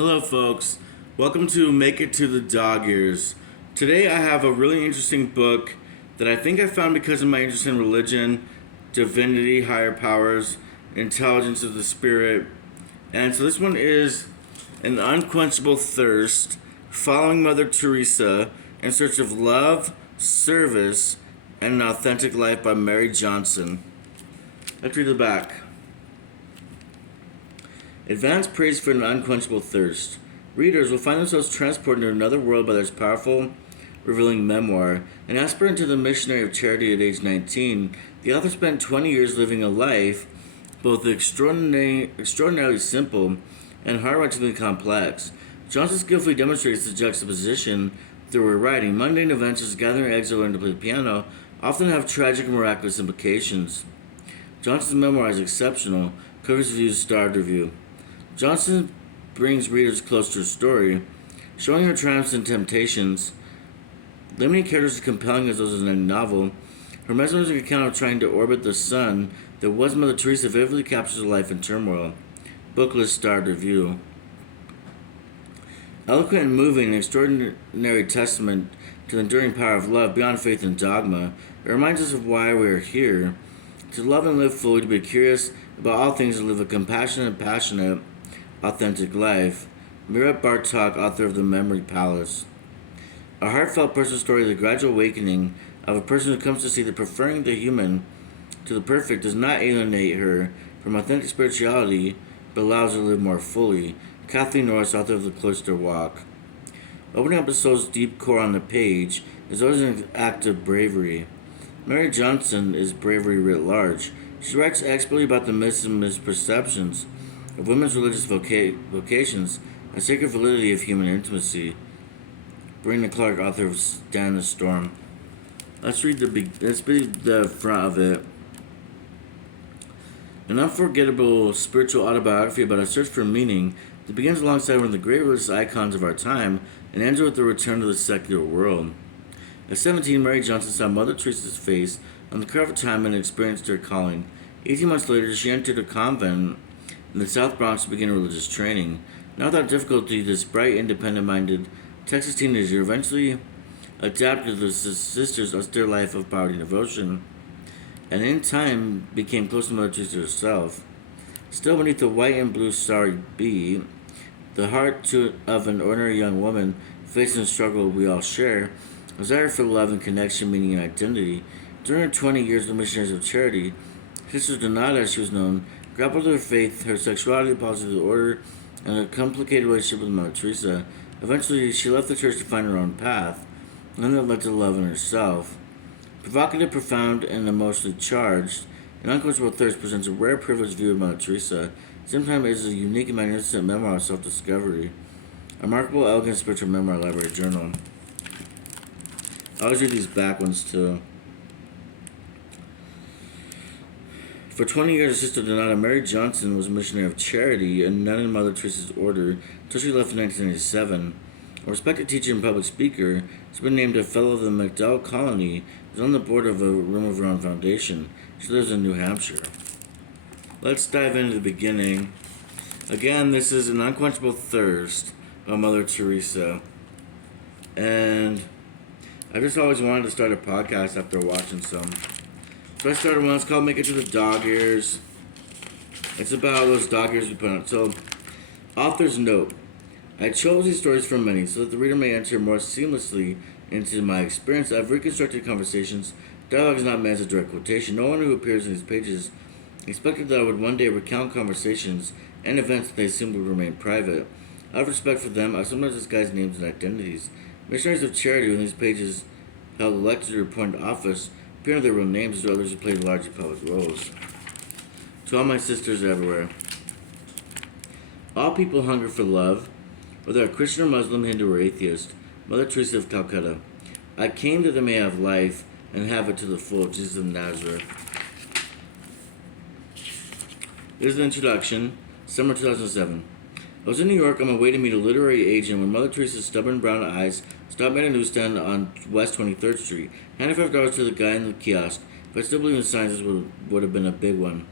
Hello, folks. Welcome to Make It to the Dogears. Today, I have a really interesting book that I think I found because of my interest in religion, divinity, higher powers, intelligence of the spirit. And so, this one is An Unquenchable Thirst, following Mother Teresa in search of love, service, and an authentic life by Mary Johnson. Let's read the back. Advanced praise for an unquenchable thirst. Readers will find themselves transported into another world by this powerful, revealing memoir. An aspirant to the missionary of charity at age 19, the author spent 20 years living a life both extraordinarily simple and heart-wrenchingly complex. Johnson skillfully demonstrates the juxtaposition through her writing. Mundane events, as gathering eggs or learning to play the piano, often have tragic and miraculous implications. Johnson's memoir is exceptional. Covers Reviews starred review. Johnson brings readers close to her story, showing her triumphs and temptations. Limiting characters as compelling as those in a novel, her mesmerizing account of trying to orbit the sun that was Mother Teresa vividly captures her life in turmoil. Book list starred review. Eloquent and moving, an extraordinary testament to the enduring power of love beyond faith and dogma, it reminds us of why we are here: to love and live fully, to be curious about all things, to live a compassionate, passionate, authentic life. Mirat Bartok, author of The Memory Palace. A heartfelt personal story of the gradual awakening of a person who comes to see that preferring the human to the perfect does not alienate her from authentic spirituality, but allows her to live more fully. Kathleen Norris, author of The Cloister Walk. Opening up the soul's deep core on the page is always an act of bravery. Mary Johnson is bravery writ large. She writes expertly about the myths and misperceptions of women's religious vocations and sacred validity of human intimacy. Brenda Clark, author of Stand the Storm. Let's read the front of it. An unforgettable spiritual autobiography about a search for meaning that begins alongside one of the great religious icons of our time and ends with the return to the secular world. At 17, Mary Johnson saw Mother Teresa's face on the curve of time and experienced her calling. 18 months later, she entered a convent in the South Bronx to begin religious training. Not without difficulty, this bright, independent-minded Texas teenager eventually adapted to the sister's austere life of poverty and devotion, and in time became close to Mother Teresa herself. Still beneath the white and blue sari bee, the heart of an ordinary young woman facing the struggle we all share, desire for love and connection, meaning and identity. During her 20 years with Missionaries of Charity, Sister Donata, as she was known, grappled with her faith, her sexuality, the policy of the order, and a complicated relationship with Mother Teresa. Eventually, she left the church to find her own path, and that led to love in herself. Provocative, profound, and emotionally charged, An Unquenchable Thirst presents a rare, privileged view of Mother Teresa. Sometimes it is a unique and magnificent memoir of self-discovery. A remarkable, elegant spiritual memoir library journal. I always read these back ones too. For 20 years, Sister Donata, Mary Johnson was a missionary of charity and nun in Mother Teresa's order until she left in 1997. A respected teacher and public speaker, she's been named a fellow of the MacDowell Colony, is on the board of a Room of Her Own Foundation. She lives in New Hampshire. Let's dive into the beginning. Again, this is An Unquenchable Thirst by Mother Teresa. And I just always wanted to start a podcast after watching some. So I started one. It's called Make It to the Dogears. It's about those dog ears we put on. So, author's note. I chose these stories from many so that the reader may enter more seamlessly into my experience. I've reconstructed conversations. Dialogue is not meant as a direct quotation. No one who appears in these pages expected that I would one day recount conversations and events that they assumed would remain private. Out of respect for them, I sometimes disguise names and identities. Missionaries of Charity, in these pages held elected or appointed office, appear in their real names to others who played largely public roles. To all my sisters everywhere. All people hunger for love, whether a Christian or Muslim, Hindu or atheist. Mother Teresa of Calcutta. I came that they may have life and have it to the full. Jesus of Nazareth. This is the introduction. Summer 2007. I was in New York on my way to meet a literary agent when Mother Teresa's stubborn brown eyes stopped me at a newsstand on West 23rd Street. Handed $5 to the guy in the kiosk. If I still believe in signs, this would have been a big one.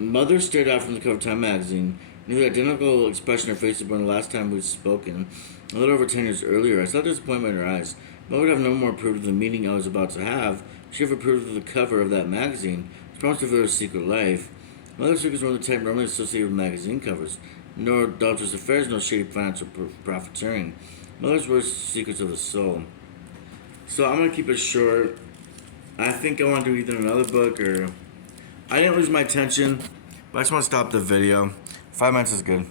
Mother stared out from the cover of Time magazine, Neither identical expression her face upon the last time we'd spoken, a little over 10 years earlier. I saw disappointment in her eyes. Mother would have no more approved of the meeting I was about to have. She ever approved of the cover of that magazine. She promised to live her secret life. Mother's secrets were the type normally associated with magazine covers. No adulterous affairs, no shady financial profiteering. Mother's were secrets of the soul. So I'm gonna keep it short. I think I want to do either another book or I didn't lose my attention, but I just want to stop the video. 5 minutes is good.